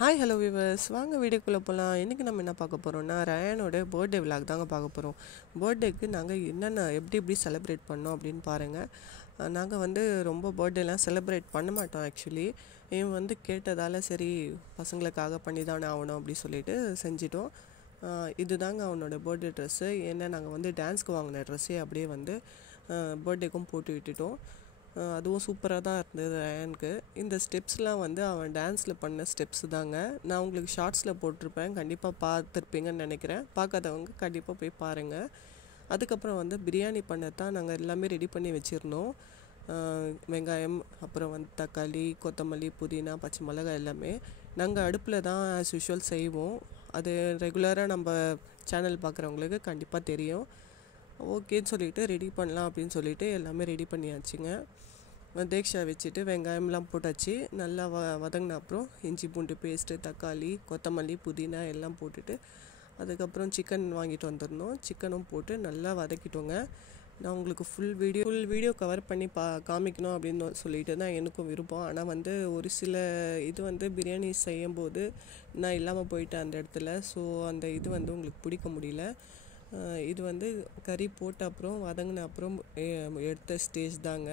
Hi hello viewers, வாங்க வீடியோக்குள்ளே போகலாம். இன்றைக்கி நம்ம என்ன பார்க்க போகிறோம்னா, ரயானோட பர்த்டே விலாக் தாங்க பார்க்க போகிறோம். பர்த்டேக்கு நாங்கள் என்னென்ன எப்படி செலிப்ரேட் பண்ணோம் அப்படின்னு பாருங்கள். நாங்கள் ரொம்ப பர்த்டேலாம் செலிப்ரேட் பண்ண மாட்டோம் ஆக்சுவலி. இவன் கேட்டதால் சரி பசங்களுக்காக பண்ணி தானே ஆகணும் அப்படி சொல்லிட்டு செஞ்சிட்டோம். இது தாங்க அவனோட பர்த்டே ட்ரெஸ்ஸு. ஏன்னா நாங்கள் டான்ஸ்க்கு வாங்கின ட்ரெஸ்ஸே அப்படியே பர்த்டேக்கும் போட்டு விட்டுட்டோம். அதுவும் சூப்பராக தான் இருந்தது ரயானுக்கு. இந்த ஸ்டெப்ஸ்லாம் அவன் டான்ஸில் பண்ண ஸ்டெப்ஸ் தாங்க. நான் உங்களுக்கு ஷார்ட்ஸில் போட்டிருப்பேன், கண்டிப்பாக பார்த்துருப்பீங்கன்னு நினைக்கிறேன். பார்க்காதவங்க கண்டிப்பாக போய் பாருங்கள். அதுக்கப்புறம் பிரியாணி பண்ணத்தான் நாங்கள் எல்லாமே ரெடி பண்ணி வச்சுருந்தோம். வெங்காயம், அப்புறம் தக்காளி, கொத்தமல்லி, புதினா, பச்சை மிளகாய் எல்லாமே நாங்கள் அடுப்பில் தான் ஆஸ் யூஷுவல் செய்வோம். அது ரெகுலராக நம்ம சேனல் பார்க்குறவங்களுக்கு கண்டிப்பாக தெரியும். ஓகேன்னு சொல்லிவிட்டு ரெடி பண்ணலாம் அப்படின்னு சொல்லிட்டு எல்லாமே ரெடி பண்ணியாச்சுங்க. தேக்ஷா வச்சுட்டு வெங்காயம்லாம் போட்டாச்சு. நல்லா வதங்கின அப்புறம் இஞ்சி பூண்டு பேஸ்ட்டு, தக்காளி, கொத்தமல்லி, புதினா எல்லாம் போட்டுட்டு அதுக்கப்புறம் சிக்கன் வாங்கிட்டு வந்துடணும். சிக்கனும் போட்டு நல்லா வதக்கிட்டோங்க. நான் உங்களுக்கு ஃபுல் வீடியோ கவர் பண்ணி காமிக்கணும் அப்படின்னு சொல்லிட்டு தான் எனக்கும் விருப்பம். ஆனால் ஒரு சில இது பிரியாணி செய்யும்போது நான் இல்லாமல் போயிட்டேன் அந்த இடத்துல. ஸோ அந்த இது உங்களுக்கு பிடிக்க முடியல. இது கறி போட்ட அப்புறம் வதங்கின அப்புறம் எடுத்த ஸ்டேஜ் தாங்க.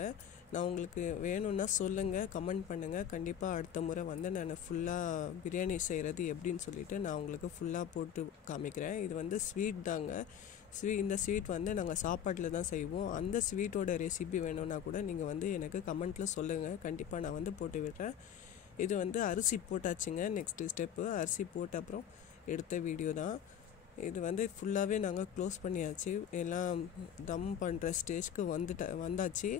நான் உங்களுக்கு வேணும்னா சொல்லுங்கள், கமெண்ட் பண்ணுங்கள். கண்டிப்பாக அடுத்த முறை நான் ஃபுல்லாக பிரியாணி செய்கிறது எப்படின்னு சொல்லிவிட்டு நான் உங்களுக்கு ஃபுல்லாக போட்டு காமிக்கிறேன். இது ஸ்வீட் தாங்க. இந்த ஸ்வீட் நாங்கள் சாப்பாட்டில் தான் செய்வோம். அந்த ஸ்வீட்டோட ரெசிபி வேணும்னா கூட நீங்கள் எனக்கு கமெண்ட்டில் சொல்லுங்கள். கண்டிப்பாக நான் போட்டு விடுறேன். இது அரிசி போட்டாச்சுங்க. நெக்ஸ்ட்டு ஸ்டெப்பு அரிசி போட்ட அப்புறம் எடுத்த வீடியோ தான் இது. ஃபுல்லாகவே நாங்கள் க்ளோஸ் பண்ணியாச்சு. எல்லாம் தம் பண்ணுற ஸ்டேஜ்க்கு வந்தாச்சு.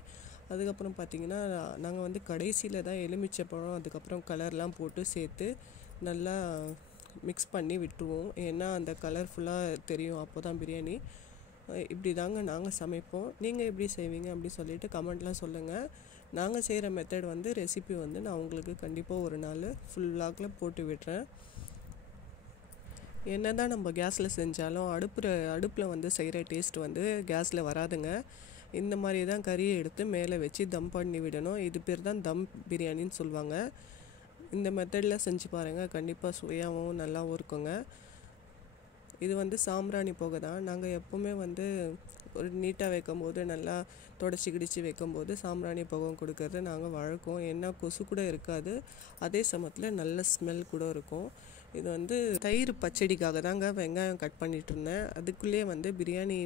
அதுக்கப்புறம் பார்த்திங்கன்னா நாங்கள் கடைசியில் தான் எலுமிச்சைப்பழம் அதுக்கப்புறம் கலர்லாம் போட்டு சேர்த்து நல்லா மிக்ஸ் பண்ணி விட்டுருவோம். ஏன்னா அந்த கலர் ஃபுல்லாக தெரியும், அப்போ தான் பிரியாணி. இப்படி தாங்க நாங்கள் சமைப்போம். நீங்கள் எப்படி செய்வீங்க அப்படின்னு சொல்லிட்டு கமெண்ட்லாம் சொல்லுங்கள். நாங்கள் செய்கிற மெத்தட் ரெசிபி நான் உங்களுக்கு கண்டிப்பாக ஒரு நாள் ஃபுல் விலாகில் போட்டு விடுறேன். என்ன தான் நம்ம கேஸில் செஞ்சாலும் அடுப்பில் செய்கிற டேஸ்ட் கேஸில் வராதுங்க. இந்த மாதிரி தான் கறியை எடுத்து மேலே வச்சு தம் பண்ணி விடணும். இது பேர் தான் தம் பிரியாணின்னு சொல்லுவாங்க. இந்த மெத்தடில் செஞ்சு பாருங்கள், கண்டிப்பாக சுவையாகவும் நல்லாவும் இருக்குங்க. இது சாம்பிராணி புகை தான். நாங்கள் எப்போவுமே ஒரு நீட்டாக வைக்கும்போது நல்லா தொடச்சி கிடிச்சு வைக்கும்போது சாம்பிராணி புகை கொடுக்கறது நாங்கள் வழக்கம். ஏன்னா கொசு கூட இருக்காது, அதே சமயத்தில் நல்ல ஸ்மெல் கூட இருக்கும். இது தயிர் பச்சடிக்காக தாங்க வெங்காயம் கட் பண்ணிகிட்டு இருந்தேன். அதுக்குள்ளேயே பிரியாணி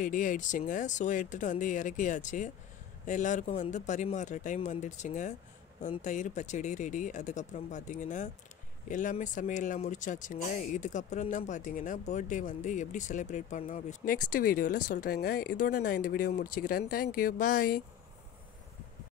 ரெடி ஆகிடுச்சிங்க. ஸோ எடுத்துகிட்டு இறக்கியாச்சு. எல்லாருக்கும் பரிமாறுற டைம் வந்துடுச்சுங்க. தயிர் பச்சடி ரெடி. அதுக்கப்புறம் பார்த்திங்கன்னா எல்லாமே சமையல்லாம் முடிச்சாச்சுங்க. இதுக்கப்புறம் தான் பார்த்திங்கன்னா பர்த்டே எப்படி செலிப்ரேட் பண்ணோம் அப்படின்னு நெக்ஸ்ட் வீடியோவில் சொல்கிறேங்க. இதோட நான் இந்த வீடியோ முடிச்சுக்கிறேன். தேங்க்யூ, பாய்.